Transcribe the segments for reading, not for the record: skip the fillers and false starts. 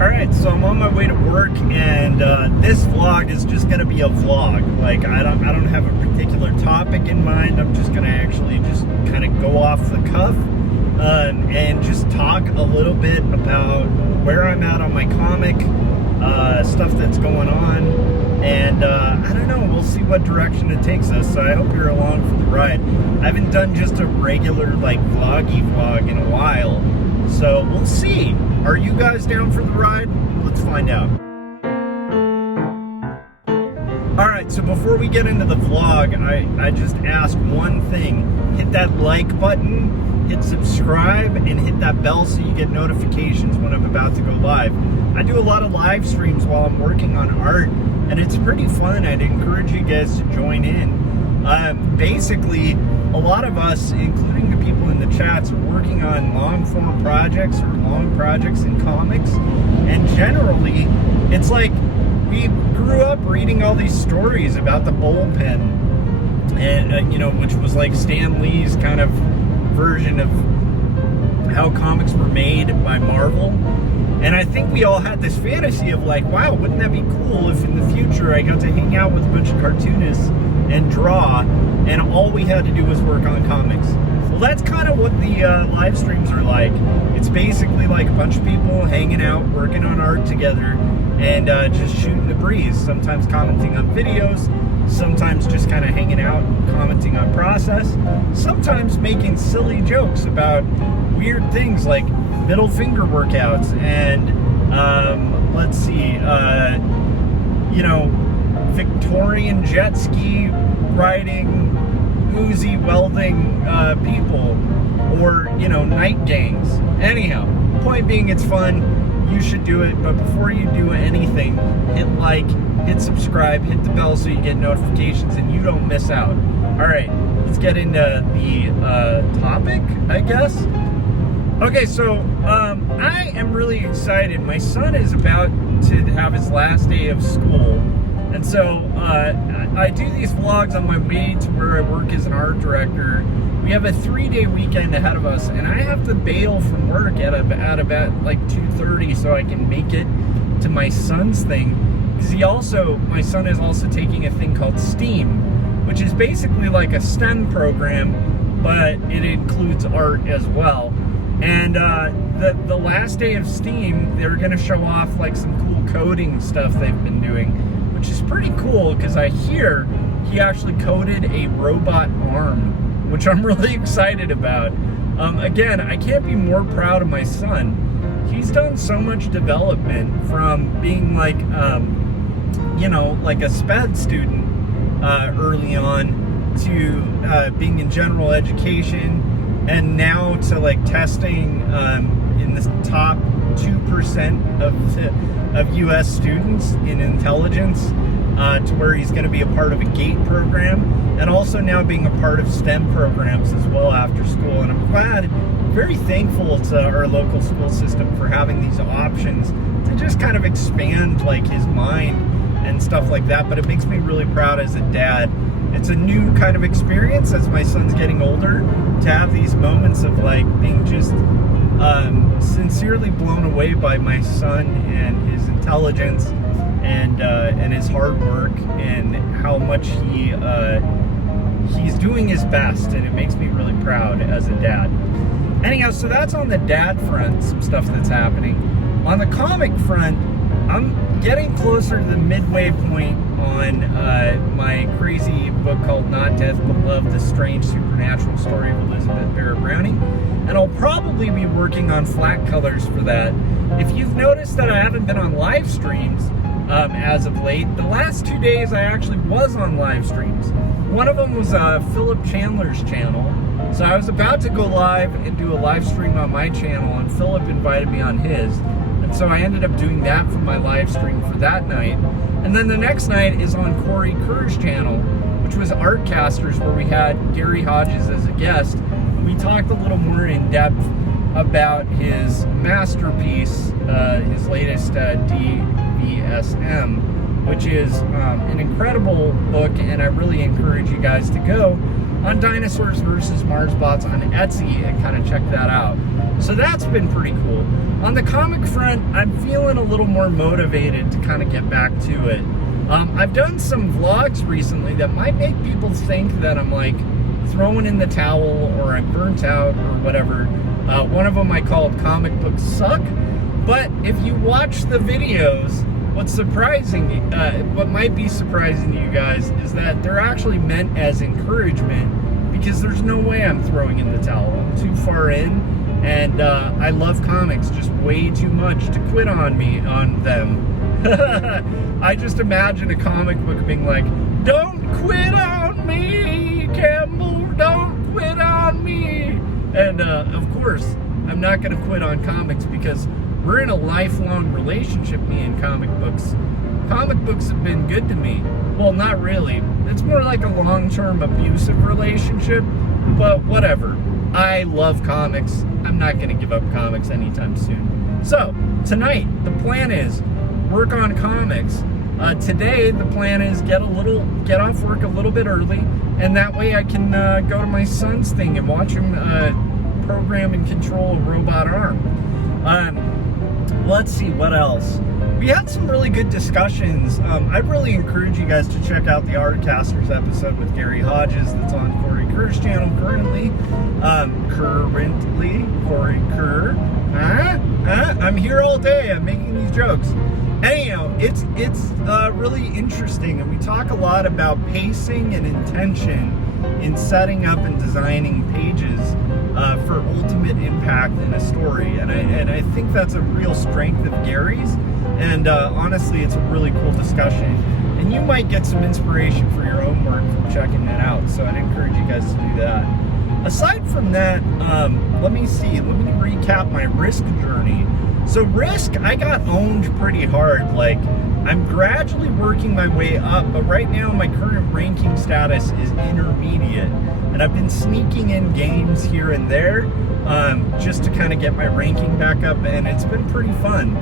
Alright, so I'm on my way to work, and this vlog is just gonna be a vlog. Like, I don't have a particular topic in mind. I'm just gonna actually just kind of go off the cuff and just talk a little bit about where I'm at on my comic, stuff that's going on, and I don't know, we'll see what direction it takes us. So I hope you're along for the ride. I haven't done just a regular like vloggy vlog in a while, so we'll see. Are you guys down for the ride? Let's find out. Alright, so before we get into the vlog, I just ask one thing. Hit that like button, hit subscribe, and hit that bell so you get notifications when I'm about to go live. I do a lot of live streams while I'm working on art, and it's pretty fun. I'd encourage you guys to join in. Basically, a lot of us, including the people in the chats, are working on long-form projects or long projects in comics, and generally, it's like we grew up reading all these stories about the bullpen, and you know, which was like Stan Lee's kind of version of how comics were made by Marvel. And I think we all had this fantasy of like, wow, wouldn't that be cool if in the future I got to hang out with a bunch of cartoonists and draw, and all we had to do was work on comics. Well, that's kind of what the live streams are like. It's basically like a bunch of people hanging out, working on art together, and just shooting the breeze, sometimes commenting on videos, sometimes just kind of hanging out, commenting on process, sometimes making silly jokes about weird things like middle finger workouts and let's see, you know, Victorian jet ski riding, Uzi welding people, or, you know, night gangs. Anyhow, point being, it's fun. You should do it, but before you do anything, hit like, hit subscribe, hit the bell so you get notifications and you don't miss out. Alright, let's get into the topic, I guess. Okay, so I am really excited. My son is about to have his last day of school, and so I do these vlogs on my way to where I work as an art director. We have a 3-day weekend ahead of us, and I have to bail from work at about like 2:30 so I can make it to my son's thing. Because my son is also taking a thing called STEAM, which is basically like a STEM program, but it includes art as well. And the last day of STEAM, they're going to show off like some cool coding stuff they've been doing, which is pretty cool because I hear he actually coded a robot arm, which I'm really excited about. Again, I can't be more proud of my son. He's done so much development from being like, you know, like a SPED student early on to being in general education, and now to like testing in the top 2% of US students in intelligence, to where he's going to be a part of a GATE program, and also now being a part of STEM programs as well after school. And I'm glad, very thankful to our local school system for having these options to just kind of expand like his mind and stuff like that. But it makes me really proud as a dad. It's a new kind of experience as my son's getting older, to have these moments of like being just sincerely blown away by my son and his intelligence and his hard work, and how much he's doing his best, and it makes me really proud as a dad. Anyhow, so that's on the dad front, some stuff that's happening. On the comic front, I'm getting closer to the midway point on my crazy book called Not Death But Love, The Strange Supernatural Story of Elizabeth Barrett Browning, and I'll probably be working on flat colors for that. If you've noticed that I haven't been on live streams as of late, the last 2 days I actually was on live streams. One of them was Philip Chandler's channel, so I was about to go live and do a live stream on my channel, and Philip invited me on his. So I ended up doing that for my live stream for that night. And then the next night is on Corey Kerr's channel, which was Artcasters, where we had Gary Hodges as a guest. We talked a little more in depth about his masterpiece, his latest DVSM, which is an incredible book, and I really encourage you guys to go. on Dinosaurs vs. Marsbots on Etsy and kind of check that out. So that's been pretty cool. On the comic front, I'm feeling a little more motivated to kind of get back to it. I've done some vlogs recently that might make people think that I'm like throwing in the towel or I'm burnt out or whatever. One of them I called Comic Books Suck. But if you watch the videos, what's surprising, what might be surprising to you guys is that they're actually meant as encouragement, because there's no way I'm throwing in the towel. I'm too far in, and I love comics just way too much to quit on them. I just imagine a comic book being like, "Don't quit on me, Campbell, don't quit on me." And of course, I'm not going to quit on comics because we're in a lifelong relationship, me and comic books. Comic books have been good to me. Well, not really. It's more like a long-term abusive relationship, but whatever. I love comics. I'm not going to give up comics anytime soon. So, tonight, the plan is work on comics. Today, the plan is get off work a little bit early, and that way I can go to my son's thing and watch him program and control a robot arm. Let's see, what else? We had some really good discussions. I really encourage you guys to check out the Artcasters episode with Gary Hodges that's on Corey Kerr's channel currently. Corey Kerr. I'm here all day. I'm making these jokes. Anyhow, it's really interesting, and we talk a lot about pacing and intention in setting up and designing pages for ultimate impact in a story, and I think that's a real strength of Gary's, and honestly, it's a really cool discussion, and you might get some inspiration for your own work from checking that out. So I'd encourage you guys to do that. Aside from that, let me recap my Risk journey. So Risk, I got owned pretty hard. Like, I'm gradually working my way up, but right now my current ranking status is intermediate. And I've been sneaking in games here and there just to kind of get my ranking back up, and it's been pretty fun.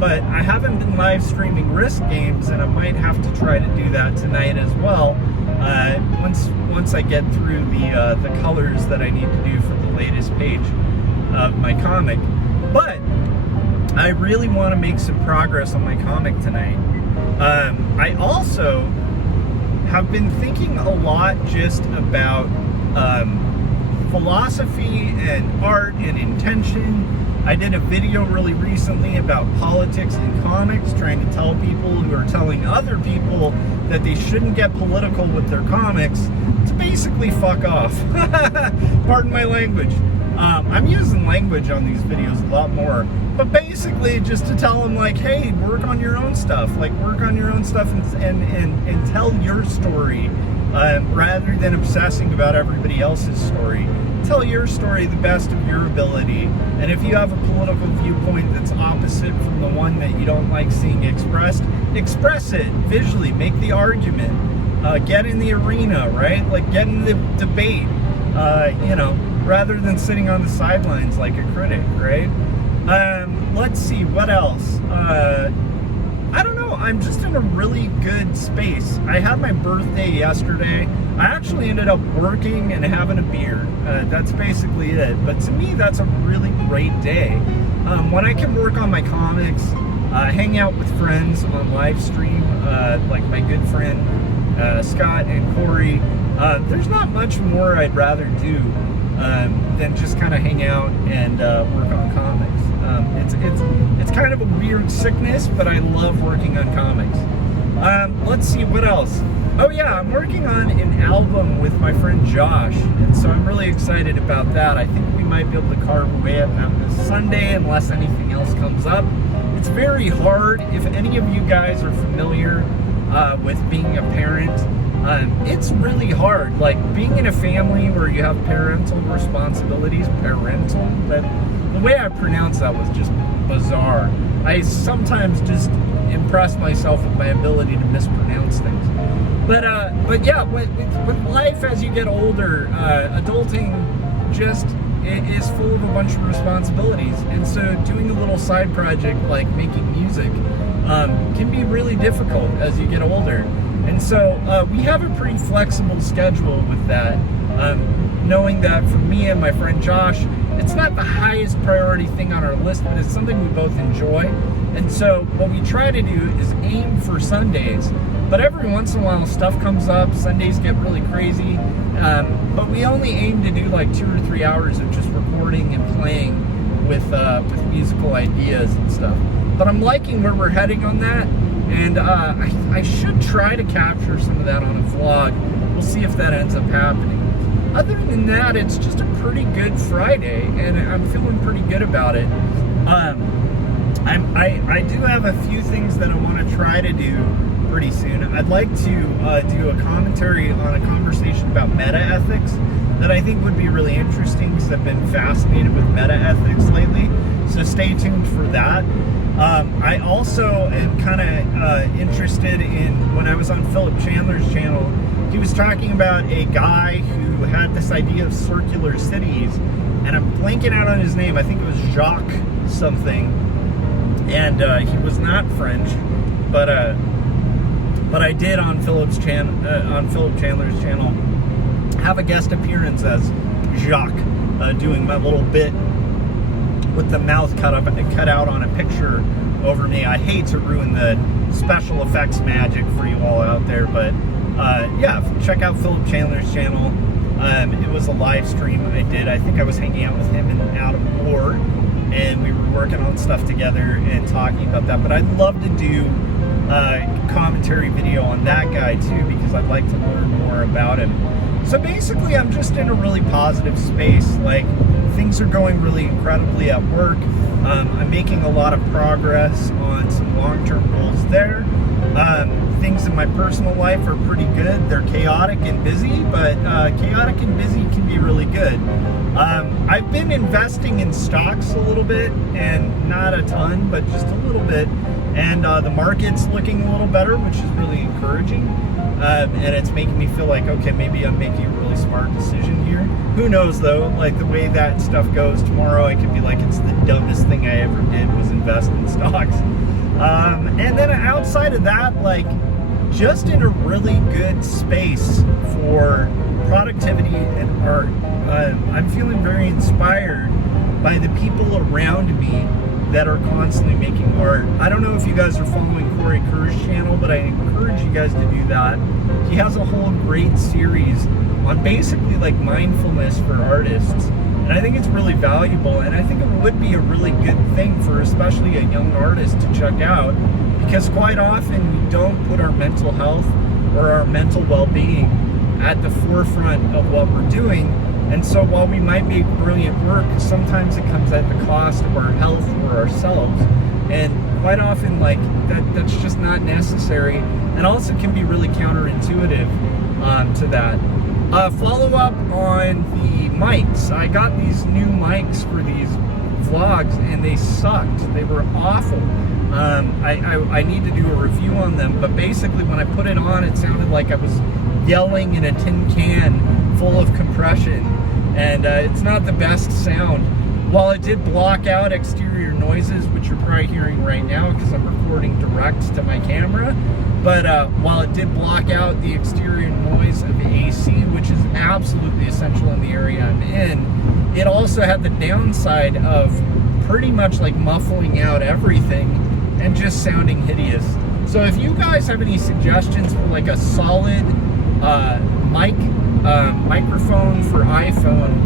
But I haven't been live streaming Risk games, and I might have to try to do that tonight as well. Once I get through the colors that I need to do for the latest page of my comic. But I really want to make some progress on my comic tonight. I also have been thinking a lot just about philosophy and art and intention. I did a video really recently about politics in comics, trying to tell people who are telling other people that they shouldn't get political with their comics to basically fuck off. Pardon my language. I'm using language on these videos a lot more, but basically just to tell them, like, hey, work on your own stuff. Like, work on your own stuff and tell your story rather than obsessing about everybody else's story. Tell your story the best of your ability, and if you have a political viewpoint that's opposite from the one that you don't like seeing expressed, express it visually, make the argument, get in the arena, right? Like, get in the debate, rather than sitting on the sidelines like a critic, right? Let's see, what else? I don't know, I'm just in a really good space. I had my birthday yesterday. I actually ended up working and having a beer. That's basically it. But to me, that's a really great day. When I can work on my comics, hang out with friends on live stream, like my good friend Scott and Corey, there's not much more I'd rather do than just kind of hang out and work on comics. It's kind of a weird sickness, but I love working on comics. Let's see, what else? Oh yeah, I'm working on an album with my friend Josh, and so I'm really excited about that. I think we might be able to carve away at that this Sunday unless anything else comes up. It's very hard. If any of you guys are familiar with being a parent, it's really hard. Like, being in a family where you have parental responsibilities, the way I pronounced that was just bizarre. I sometimes just impress myself with my ability to mispronounce things. But yeah, with life as you get older, adulting just is full of a bunch of responsibilities, and so doing a little side project like making music can be really difficult as you get older. And so we have a pretty flexible schedule with that, knowing that for me and my friend Josh, it's not the highest priority thing on our list, but it's something we both enjoy. And so what we try to do is aim for Sundays, but every once in a while stuff comes up, Sundays get really crazy, but we only aim to do like 2 or 3 hours of just recording and playing with musical ideas and stuff. But I'm liking where we're heading on that, and I should try to capture some of that on a vlog. We'll see if that ends up happening. Other than that, it's just a pretty good Friday, and I'm feeling pretty good about it. I do have a few things that I want to try to do pretty soon. I'd like to do a commentary on a conversation about meta-ethics that I think would be really interesting, because I've been fascinated with meta-ethics lately, so stay tuned for that. I also am kind of interested in, when I was on Philip Chandler's channel, he was talking about a guy who had this idea of circular cities, and I'm blanking out on his name. I think it was Jacques something, and he was not French, but I did on Philip Chandler's channel have a guest appearance as Jacques, doing my little bit with the mouth cut out on a picture over me. I hate to ruin the special effects magic for you all out there, but yeah, check out Philip Chandler's channel. It was a live stream I did. I think I was hanging out with him and Adam Ward, and we were working on stuff together and talking about that. But I'd love to do a commentary video on that guy too, because I'd like to learn more about him. So basically, I'm just in a really positive space. Like, things are going really incredibly at work. I'm making a lot of progress on some long-term goals there. Things in my personal life are pretty good. They're chaotic and busy, but chaotic and busy can be really good. I've been investing in stocks a little bit, and not a ton, but just a little bit. And the market's looking a little better, which is really encouraging. And it's making me feel like, okay, maybe I'm making a really smart decision here. Who knows though, like the way that stuff goes tomorrow, I could be like, it's the dumbest thing I ever did was invest in stocks. And then outside of that, like, just in a really good space for productivity and art. I'm feeling very inspired by the people around me that are constantly making art. I don't know if you guys are following Corey Kerr's channel, but I encourage you guys to do that. He has a whole great series on basically like mindfulness for artists, and I think it's really valuable, and I think it would be a really good thing for especially a young artist to check out, because quite often we don't put our mental health or our mental well-being at the forefront of what we're doing. And so while we might make brilliant work, sometimes it comes at the cost of our health or ourselves. And quite often, like, that's just not necessary, and also can be really counterintuitive to that. Follow up on the mics. I got these new mics for these vlogs, and they sucked. They were awful. I need to do a review on them, but basically when I put it on, it sounded like I was yelling in a tin can full of compression, and it's not the best sound. While it did block out exterior noises, which you're probably hearing right now because I'm recording direct to my camera, but while it did block out the exterior noise of the AC, which is absolutely essential in the area I'm in, it also had the downside of pretty much like muffling out everything and just sounding hideous. So if you guys have any suggestions for like a solid microphone for iPhone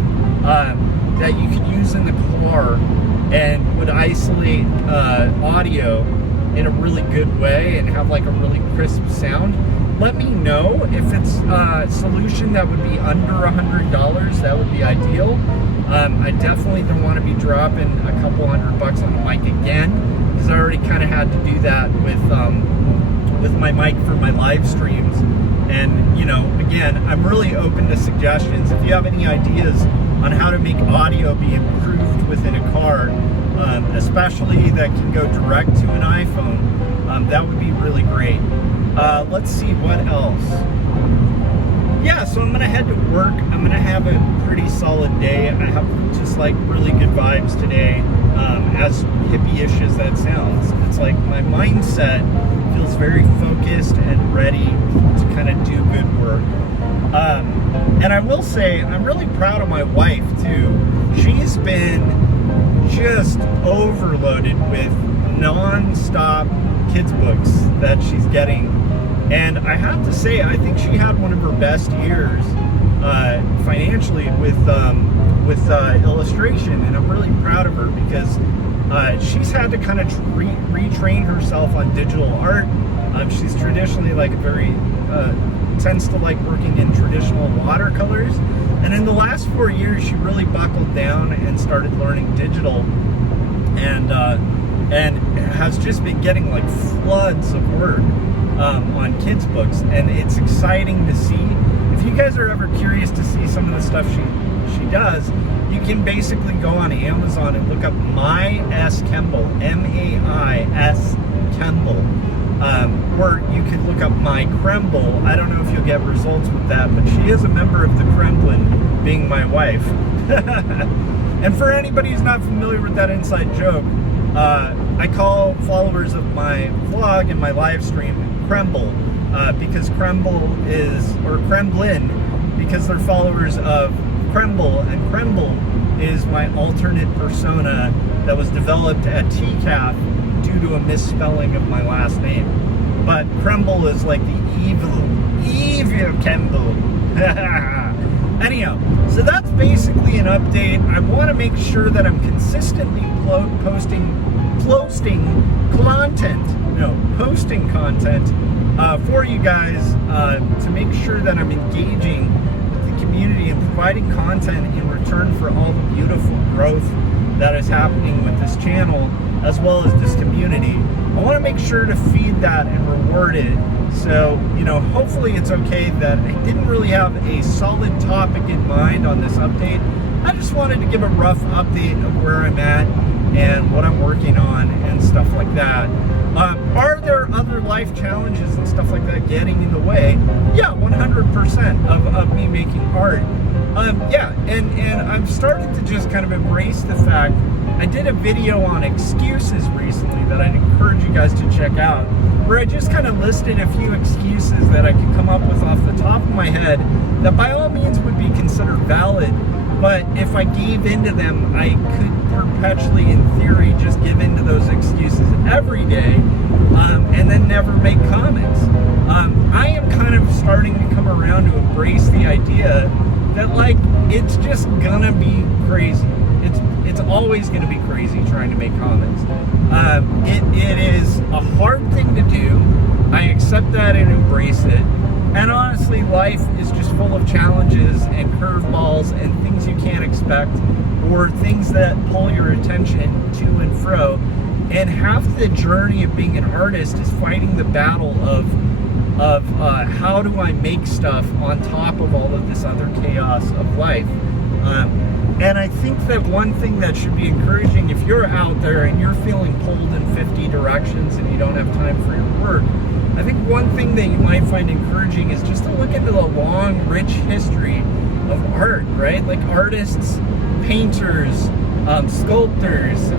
that you could use in the car and would isolate audio in a really good way and have like a really crisp sound, let me know. If it's a solution that would be under $100, that would be ideal. I definitely don't want to be dropping a couple $100 on the mic again, because I already kind of had to do that with my mic for my live streams. And, you know, again, I'm really open to suggestions. If you have any ideas on how to make audio be improved within a car, especially that can go direct to an iPhone, that would be really great. Let's see what else. Yeah, so I'm gonna head to work. I'm gonna have a pretty solid day. I have just like really good vibes today. As hippie-ish as that sounds, it's like my mindset feels feels very focused and ready to kind of do good work. And I will say, I'm really proud of my wife too. She's been just overloaded with non-stop kids books that she's getting. And I have to say, I think she had one of her best years financially with illustration, and I'm really proud of her because she's had to kind of retrain herself on digital art. She's traditionally like tends to like working in traditional watercolors, and in the last 4 years she really buckled down and started learning digital, and has just been getting like floods of work on kids books, and it's exciting to see. If you guys are ever curious to see some of the stuff she does, you can basically go on Amazon and look up Mais Kemble, M-A-I-S Kemble, or you could look up My Kremble. I don't know if you'll get results with that, but she is a member of the Kremlin, being my wife. And for anybody who's not familiar with that inside joke, I call followers of my vlog and my live stream Kremble, because Kremble or Kremlin, because they're followers of Kremble, and Kremble is my alternate persona that was developed at TCAF due to a misspelling of my last name. But Kremble is like the evil Kemble. Anyhow, so that's basically an update. I want to make sure that I'm consistently posting content for you guys, to make sure that I'm engaging with the community and providing content in return for all the beautiful growth that is happening with this channel as well as this community. I want to make sure to feed that and reward it. So, hopefully it's okay that I didn't really have a solid topic in mind on this update. I just wanted to give a rough update of where I'm at and what I'm working on and stuff like that. Are there other life challenges and stuff like that getting in the way? Yeah, 100% of me making art. Yeah, and I've started to just kind of embrace the fact. I did a video on excuses recently that I'd encourage you guys to check out, where I just kind of listed a few excuses that I could come up with off the top of my head that by all means would be considered valid, but if I gave into them, I could perpetually, in theory, just give into those excuses every day, and then never make comments. I am kind of starting to come around to embrace the idea that, like, it's just gonna be crazy. It's always gonna be crazy trying to make comments. It is a hard thing to do. I accept that and embrace it. And honestly, life is just full of challenges and curveballs and things you can't expect, or things that pull your attention to and fro. And half the journey of being an artist is fighting the battle of how do I make stuff on top of all of this other chaos of life. And I think that one thing that should be encouraging, if you're out there and you're feeling pulled in 50 directions and you don't have time for your work, I think one thing that you might find encouraging is just to look into the long, rich history of art, right? Like artists, painters, sculptors,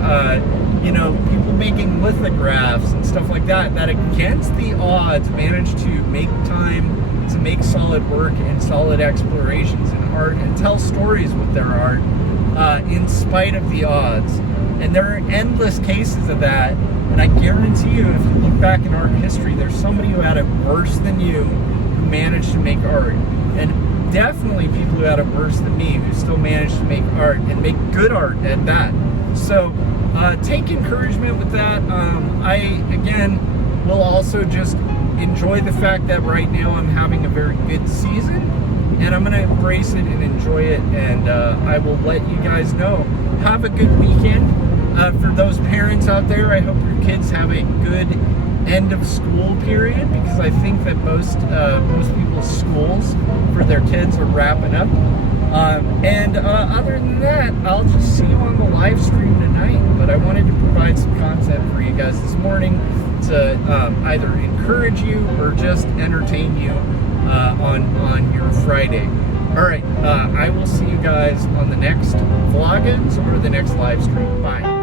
people making lithographs and stuff like that, that against the odds managed to make time to make solid work and solid explorations in art and tell stories with their art, in spite of the odds. And there are endless cases of that. And I guarantee you, if you look back in art history, there's somebody who had it worse than you who managed to make art. And definitely people who had it worse than me who still managed to make art and make good art at that. So take encouragement with that. I, again, will also just enjoy the fact that right now I'm having a very good season, and I'm going to embrace it and enjoy it, and I will let you guys know. Have a good weekend. For those parents out there, I hope your kids have a good end of school period, because I think that most people's schools for their kids are wrapping up. And other than that, I'll just see you on the live stream tonight. But I wanted to provide some content for you guys this morning to either encourage you or just entertain you on your Friday. All right, I will see you guys on the next Vloggins or the next live stream. Bye.